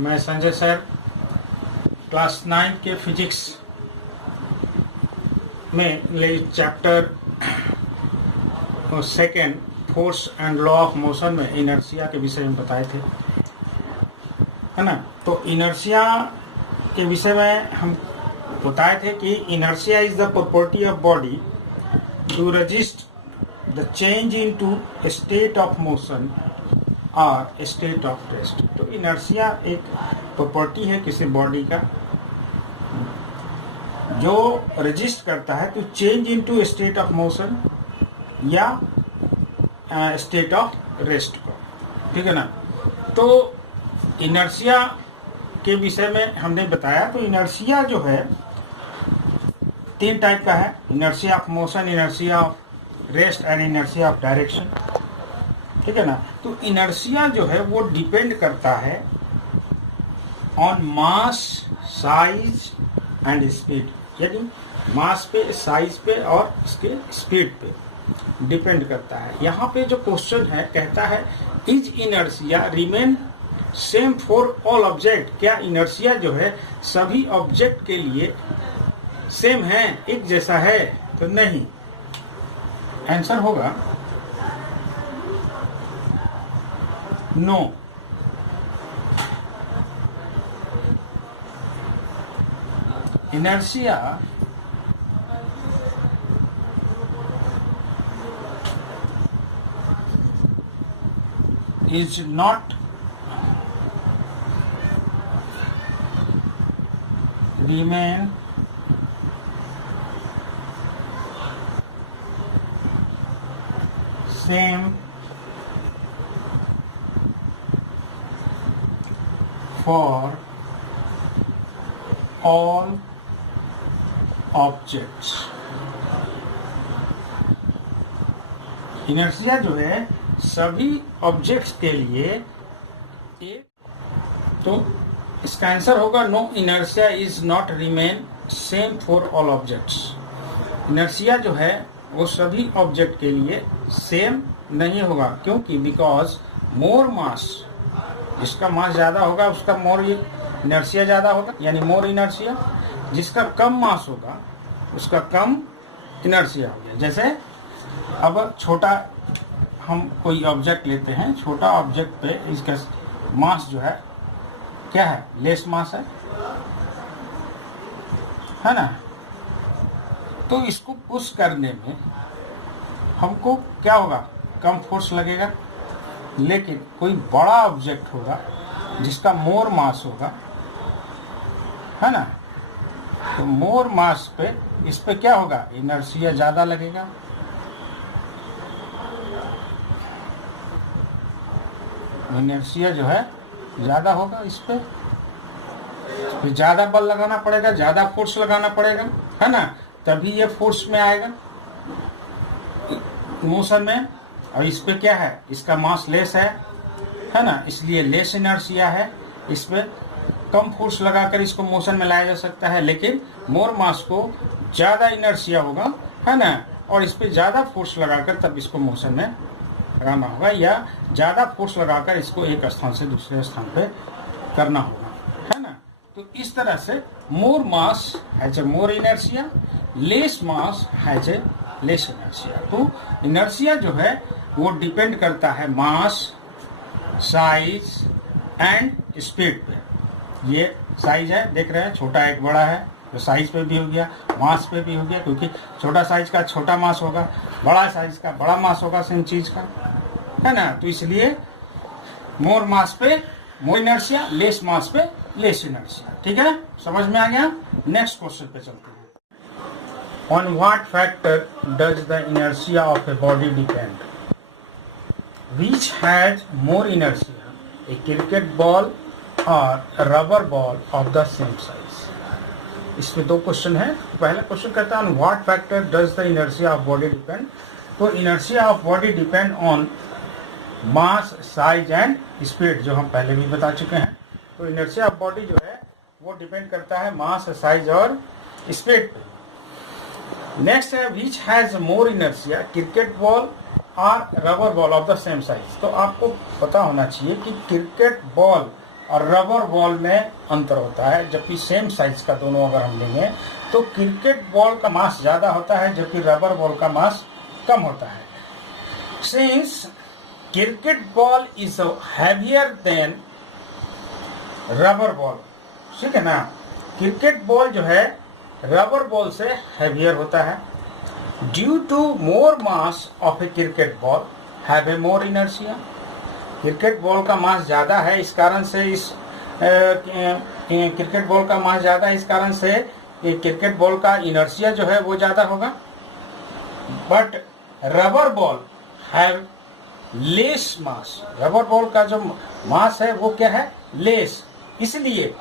मैं Sanjay sir class 9 के physics में chapter second force and law of motion में इनर्शिया के विषय में बताए थे, है ना। तो इनर्शिया के विषय में हम बताए थे कि inertia is the property of body to resist the change into state of motion और स्टेट ऑफ रेस्ट। तो इनर्शिया एक प्रॉपर्टी है किसी बॉडी का जो रेजिस्ट करता है to change into state of motion या स्टेट ऑफ रेस्ट को, ठीक है ना। तो इनर्शिया के विषय में हमने बताया। तो इनर्शिया जो है 3 टाइप का है, inertia of motion, inertia of rest and inertia of direction, ठीक है ना। तो इनर्शिया जो है वो डिपेंड करता है on mass, size and speed, यानी मास पे, साइज पे और इसके स्पीड पे डिपेंड करता है। यहाँ पे जो क्वेश्चन है कहता है is inertia remain same for all object. क्या इनर्शिया जो है सभी ऑब्जेक्ट के लिए सेम है, एक जैसा है? तो नहीं। आंसर होगा no. Inertia is not remain same for all objects। Inertia जो है सभी ऑब्जेक्ट्स के लिए एक, तो इसका आंसर होगा no. Inertia is not remain same for all objects. Inertia जो है वो सभी ऑब्जेक्ट के लिए सेम नहीं होगा, क्योंकि बिकॉज मोर मास, जिसका मास ज्यादा होगा उसका मोर इनर्शिया ज्यादा होगा, यानी मोर इनर्शिया। जिसका कम मास होगा उसका कम इनर्शिया हो गया। जैसे अब छोटा हम कोई ऑब्जेक्ट लेते हैं, छोटा ऑब्जेक्ट पे इसका मास जो है क्या है, लेस मास है ना। तो इसको पुश करने में हमको क्या होगा, कम फोर्स लगेगा। लेकिन कोई बड़ा ऑब्जेक्ट होगा जिसका मोर मास होगा, है ना, तो मोर मास पे इस पे क्या होगा, इनर्शिया ज्यादा लगेगा। इनर्शिया जो है ज्यादा होगा, इस पे ज्यादा बल लगाना पड़ेगा, ज्यादा फोर्स लगाना पड़ेगा, है ना, तभी ये फोर्स में आएगा मोशन में। और इस पे क्या है, इसका मास लेस है ना, इसलिए लेस इनर्शिया है। इस पे कम फोर्स लगाकर इसको मोशन में लाया जा सकता है, लेकिन मोर मास को ज्यादा इनर्शिया होगा, है ना, और इस पे ज्यादा फोर्स लगाकर तब इसको मोशन में लगाना होगा, या ज्यादा फोर्स लगाकर इसको एक स्थान से दूसरे स्थान पे करना होगा, है ना। तो इस तरह से more mass has a more inertia, less mass has a less inertia. तो इनर्शिया जो है वो डिपेंड करता है मास, साइज एंड स्पीड पे। ये साइज है, देख रहे हैं, छोटा एक बड़ा है, तो साइज पे भी हो गया, मास पे भी हो गया, क्योंकि छोटा साइज का छोटा मास होगा, बड़ा साइज का बड़ा मास होगा सेम चीज का, है ना। तो इसलिए मोर मास पे मोर इनर्शिया, लेस मास पे लेस इनर्शिया, ठीक है, समझ में आ गया। नेक्स्ट क्वेश्चन पे चलते हैं। On what factor does the inertia of a body depend? Which has more inertia, a cricket ball और rubber ball of the same size? इसमें 2 क्वेश्चन है। पहला क्वेश्चन कहता है on what factor does the inertia of body depend? तो inertia of body depend on mass, size and speed, जो हम पहले भी बता चुके हैं। तो इनर्शिया ऑफ बॉडी जो है वो डिपेंड करता है मास, साइज और स्पीड पे। नेक्स्ट है which has more inertia, cricket ball और rubber ball of the same size. तो आपको पता होना चाहिए कि क्रिकेट बॉल और रबर बॉल में अंतर होता है, जबकि सेम साइज का दोनों अगर हम लेंगे तो क्रिकेट बॉल का मास ज़्यादा होता है जबकि रबर बॉल का मास कम होता है। Since cricket ball is heavier than rubber ball, ठीक है ना, क्रिकेट बॉल जो है रबर बॉल से हैवियर होता है। Due to more mass of a cricket ball have a more inertia, cricket ball का मास ज़्यादा है, इस कारण से क्रिकेट बॉल का मास ज़्यादा है, इस कारण से क्रिकेट बॉल का इनर्शिया जो है वो ज़्यादा होगा। But rubber ball have less mass, rubber ball का जो मास है वो क्या है, लेस, इसलिए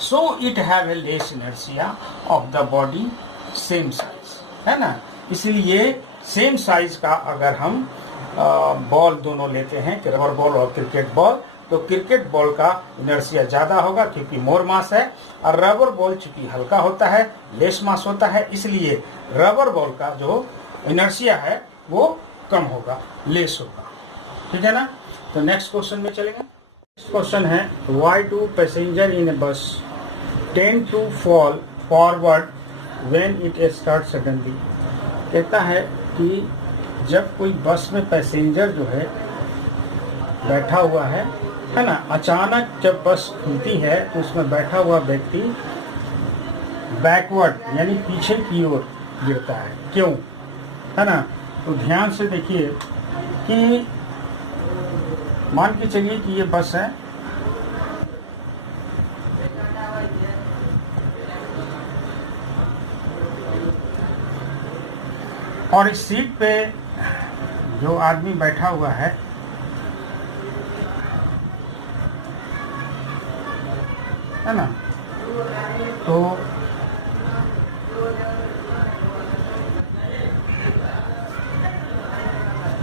so it have a less inertia of the body same size, है ना। इसलिए सेम साइज का अगर हम बॉल दोनों लेते हैं, रबर बॉल और क्रिकेट बॉल, तो क्रिकेट बॉल का इनर्शिया ज़्यादा होगा क्योंकि मोर मास है, और रबर बॉल चूंकि हल्का होता है, लेस मास होता है, इसलिए रबर बॉल का जो इनर्शिया है वो कम होगा, लेस होगा, ठीक है ना। तो नेक्स्ट क्वेश्चन में चलेंगे। नेक्स्ट क्वेश्चन है why do passenger in a bus tend to fall forward when it start suddenly. कहता है कि जब कोई बस में पैसेंजर जो है बैठा हुआ है ना, अचानक जब बस खुलती है तो उसमें बैठा हुआ व्यक्ति बैकवर्ड यानी पीछे की ओर गिरता है, क्यों, है ना। तो ध्यान से देखिए कि मान के चलिए कि ये बस है, और इस सीट पे जो आदमी बैठा हुआ है ना, तो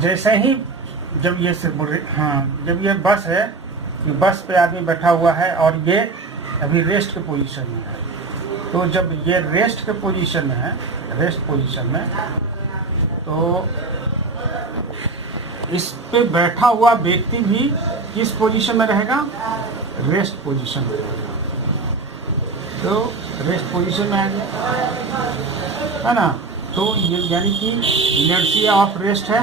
जैसे ही जब ये जब ये बस है, ये बस पे आदमी बैठा हुआ है और ये अभी रेस्ट के पोजीशन में है, तो जब ये रेस्ट के पोजीशन में है, रेस्ट पोजीशन में, तो इस पे बैठा हुआ व्यक्ति भी किस पोजीशन में रहेगा, रेस्ट पोजीशन में रहेगा। तो रेस्ट पोजीशन में आ गया, है ना। तो ये यानी कि इनर्शिया ऑफ रेस्ट है,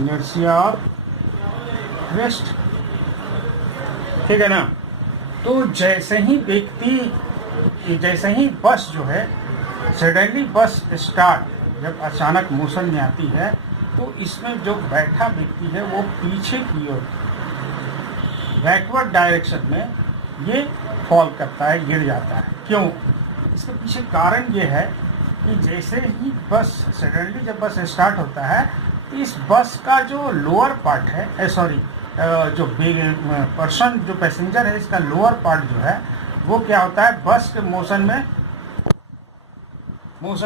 इनर्शिया ऑफ रेस्ट, ठीक है ना। तो जैसे ही बस जो है सडनली बस स्टार्ट जब अचानक मोशन में आती है, तो इसमें जो बैठा व्यक्ति है वो पीछे की ओर बैकवर्ड डायरेक्शन में ये फॉल करता है, गिर जाता है, क्यों। इसके पीछे कारण ये है कि जैसे ही बस सडनली जब बस स्टार्ट होता है तो इस बस का जो लोअर पार्ट है, जो पर्सन जो पैसेंजर है, इसका लोअर पार्ट जो है वो क्या होता है, बस के मोशन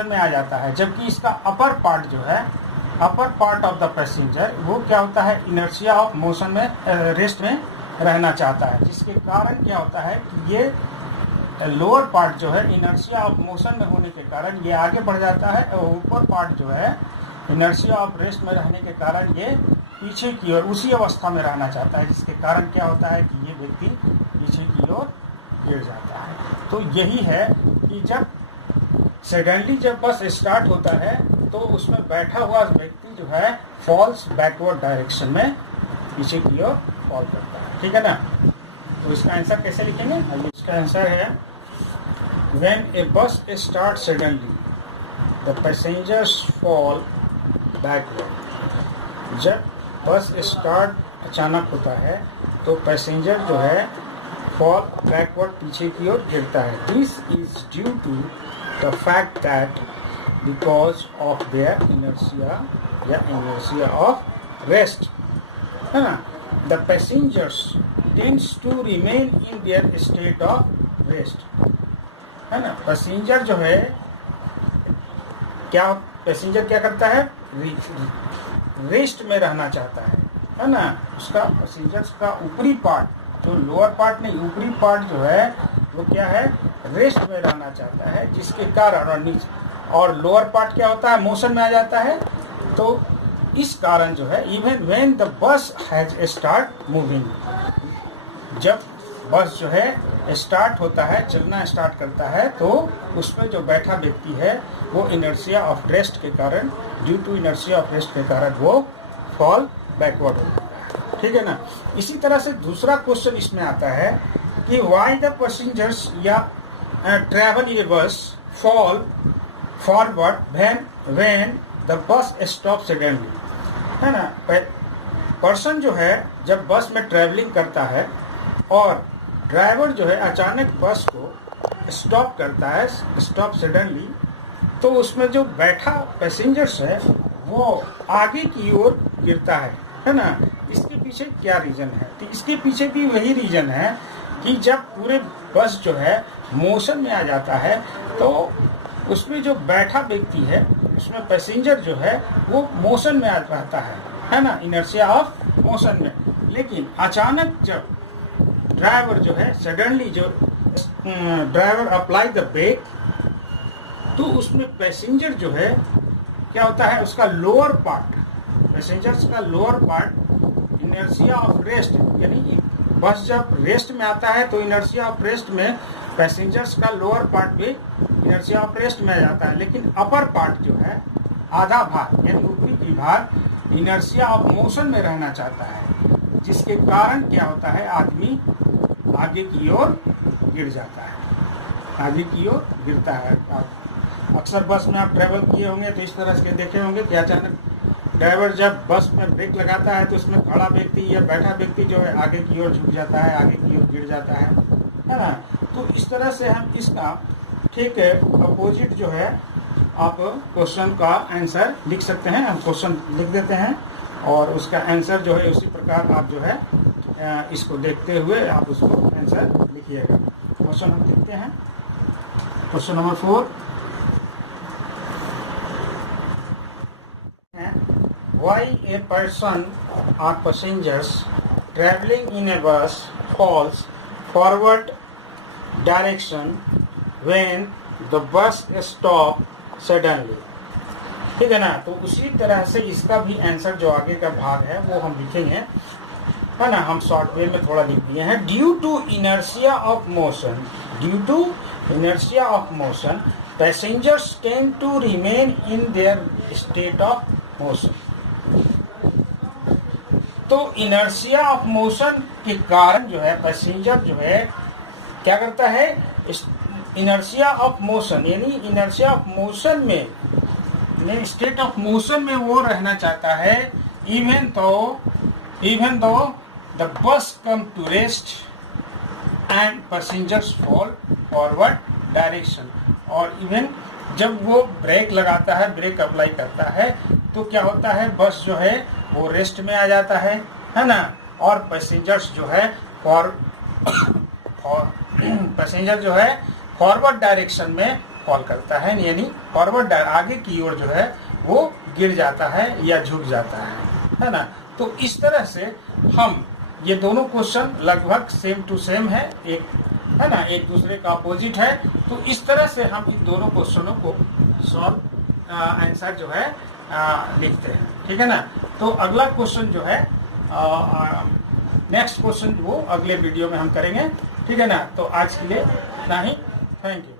में आ जाता है, जबकि इसका अपर पार्ट जो है, upper part of the passenger, वो क्या होता है, इनर्शिया ऑफ मोशन में, रेस्ट में रहना चाहता है, जिसके कारण क्या होता है कि ये लोअर पार्ट जो है इनर्शिया ऑफ मोशन में होने के कारण ये आगे बढ़ जाता है, और ऊपर पार्ट जो है इनर्शिया ऑफ रेस्ट में रहने के कारण ये पीछे की ओर उसी अवस्था में रहना चाहता है, जिसके कारण क्या होता है कि ये व्यक्ति पीछे की ओर गिर जाता है। तो यही है कि जब सडनली जब बस स्टार्ट होता है तो उसमें बैठा हुआ व्यक्ति जो है फॉल्स बैकवर्ड डायरेक्शन में पीछे की ओर फॉल करता है, ठीक है ना। तो इसका आंसर कैसे लिखेंगे, इसका आंसर है व्हेन ए बस start suddenly the passengers fall backward. जब बस स्टार्ट अचानक होता है तो पैसेंजर जो है फॉल बैकवर्ड पीछे की ओर गिरता है। This is due to the fact that because of their inertia या इनर्शिया ऑफ रेस्ट, है ना, the passengers tends to remain in their state of rest, है ना। पैसेंजर जो है पैसेंजर क्या करता है, रेस्ट में रहना चाहता है ना। उसका पैसेंजर्स का ऊपरी पार्ट, जो लोअर पार्ट नहीं, ऊपरी पार्ट जो है वो क्या है, रेस्ट में रहना चाहता है, जिसके कारण और लोअर पार्ट क्या होता है, मोशन में आ जाता है। तो इस कारण जो है even when the bus has start moving, जब बस जो है स्टार्ट होता है, चलना स्टार्ट करता है, तो उसमें जो बैठा व्यक्ति है वो इनर्शिया ऑफ रेस्ट के कारण, due to inertia of rest के कारण वो फॉल बैकवर्ड हो जाता है। ठीक है ना। इसी तरह से दूसरा क्वेश्चन इसमें आता है कि व्हाई द पैसेंजर्स या ट्रैवल इन बस fall forward when the bus stop suddenly, है ना। पर्सन जो है जब बस में ट्रैवलिंग करता है और ड्राइवर जो है अचानक बस को स्टॉप करता है, स्टॉप सडनली, तो उसमें जो बैठा पैसेंजर्स है वो आगे की ओर गिरता है ना। इसके पीछे क्या रीजन है? तो इसके पीछे भी वही रीजन है कि जब पूरे बस जो है मोशन में आ जाता है तो उसमें जो बैठा व्यक्ति है, उसमें पैसेंजर जो है वो मोशन में आ रहता है ना, इनर्शिया ऑफ मोशन में। लेकिन अचानक जब ड्राइवर जो है सडनली जो ड्राइवर अप्लाई द ब्रेक, तो उसमें पैसेंजर जो है क्या होता है, उसका लोअर पार्ट, पैसेंजर्स का lower part inertia of rest, यानी बस जब रेस्ट में आता है तो इनर्शिया ऑफ रेस्ट में पैसेंजर्स का लोअर पार्ट भी इनर्शिया ऑफ रेस्ट में आ जाता है, लेकिन अपर पार्ट जो है आधा भाग यानी ऊपरी की भाग इनर्शिया ऑफ मोशन में रहना चाहता है, जिसके कारण क्या होता है, आदमी आगे की ओर गिर जाता है, आगे की ओर गिरता है। अक्सर बस में आप ट्रैवल किए होंगे तो इस तरह से देखे होंगे कि अचानक ड्राइवर जब बस में ब्रेक लगाता है तो उसमें खड़ा व्यक्ति या बैठा व्यक्ति जो है आगे की ओर झुक जाता है, आगे की ओर गिर जाता है ना। तो इस तरह से हम इसका ठीक है अपोजिट जो है आप क्वेश्चन का आंसर लिख सकते हैं। हम क्वेश्चन लिख देते हैं और उसका आंसर जो है उसी प्रकार आप जो है इसको देखते हुए आप उसको आंसर लिखिएगा। क्वेश्चन हम लिखते हैं, question number 4, why a person or passengers traveling in a bus falls forward direction when the bus stop suddenly। ठीक है ना। तो उसी तरह से इसका भी आंसर जो आगे का भाग है वो हम लिखेंगे, है ना। हम शॉर्ट वे में थोड़ा लिख दिए हैं। Due to inertia of motion, due to inertia of motion passengers tend to remain in their state of motion. तो इनर्शिया ऑफ मोशन के कारण जो है पैसेंजर जो है क्या करता है, इनर्शिया ऑफ मोशन यानी इनर्शिया ऑफ मोशन में, स्टेट ऑफ मोशन में वो रहना चाहता है, even though the bus come to rest and passengers fall forward direction. और इवन जब वो ब्रेक लगाता है, ब्रेक अप्लाई करता है, तो क्या होता है, बस जो है वो रेस्ट में आ जाता है ना। और पैसेंजर्स जो है पैसेंजर जो है फॉरवर्ड डायरेक्शन में फॉल करता है, यानी फॉरवर्ड आगे की ओर जो है वो गिर जाता है या झुक जाता है ना। तो इस तरह से हम ये दोनों क्वेश्चन लगभग सेम टू सेम है, एक है ना, एक दूसरे का अपोजिट है। तो इस तरह से हम इन दोनों क्वेश्चनों को सॉल्व आंसर जो है लिखते हैं। ठीक है ना। तो अगला क्वेश्चन जो है नेक्स्ट क्वेश्चन वो अगले वीडियो में हम करेंगे। ठीक है ना। तो आज के लिए इतना ही, थैंक यू।